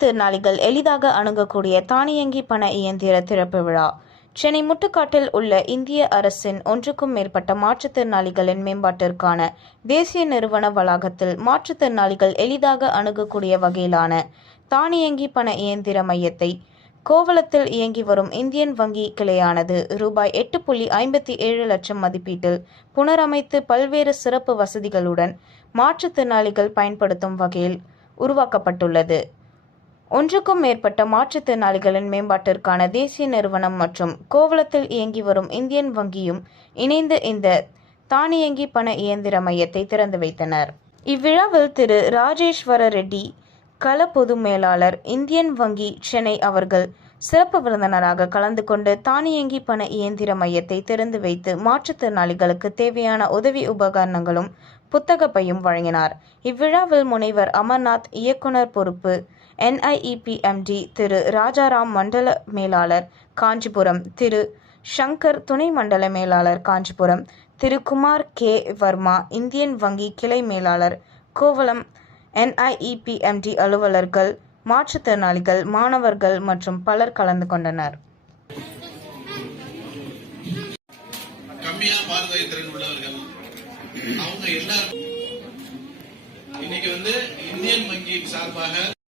மாற்றுத்திறனாளிகள் எளிதாக அணுகக்கூடிய தானியங்கி பண இயந்திர திறப்பு விழா. சென்னை முட்டுக்காட்டில் உள்ள இந்திய அரசின் ஒன்றுக்கும் மேற்பட்ட மாற்றுத்திறனாளிகளின் மேம்பாட்டிற்கான தேசிய நிறுவன வளாகத்தில் மாற்றுத்திறனாளிகள் எளிதாக அணுகக்கூடிய வகையிலான தானியங்கி பண இயந்திர மையத்தை கோவளத்தில் இயங்கி வரும் இந்தியன் வங்கி கிளையானது ரூபாய் 8.57 லட்சம் மதிப்பீட்டில் புனரமைத்து பல்வேறு சிறப்பு வசதிகளுடன் மாற்றுத்திறனாளிகள் பயன்படுத்தும் வகையில் உருவாக்கப்பட்டுள்ளது. ஒன்றுக்கும் மேற்பட்ட மாற்றுத்திறனாளிகளின் மேம்பாட்டிற்கான தேசிய நிறுவனம் மற்றும் கோவளத்தில் இயங்கி வரும் இந்தியன் வங்கியும் இணைந்து இந்த தானியங்கி பண இயந்திர மையத்தை திறந்து வைத்தனர். இவ்விழாவில் திரு ராஜேஸ்வர ரெட்டி, கள பொது மேலாளர், இந்தியன் வங்கி சென்னை அவர்கள் சிறப்பு விருந்தினராக கலந்து கொண்டு தானியங்கி பண இயந்திர மையத்தை திறந்து வைத்து மாற்றுத்திறனாளிகளுக்கு தேவையான உதவி உபகரணங்களும் புத்தகப்பையும் வழங்கினார். இவ்விழாவில் முனைவர் அமர்நாத், இயக்குனர் பொறுப்பு NIEPMD திரு ராஜாராம், மண்டல மேலாளர் காஞ்சிபுரம் திரு சங்கர், துணை மண்டல மேலாளர் காஞ்சிபுரம் திரு குமார் K. வர்மா, இந்தியன் வங்கி கிளை மேலாளர் கோவளம், NIEPMD அலுவலர்கள், மாற்றுத்திறனாளிகள், மாணவர்கள் மற்றும் பலர் கலந்து கொண்டனர். கம்மியா பார்வை திறன் உள்ளவர்கள் அவங்க எல்லாரும் இன்னைக்கு இந்தியன் வங்கியின் சார்பாக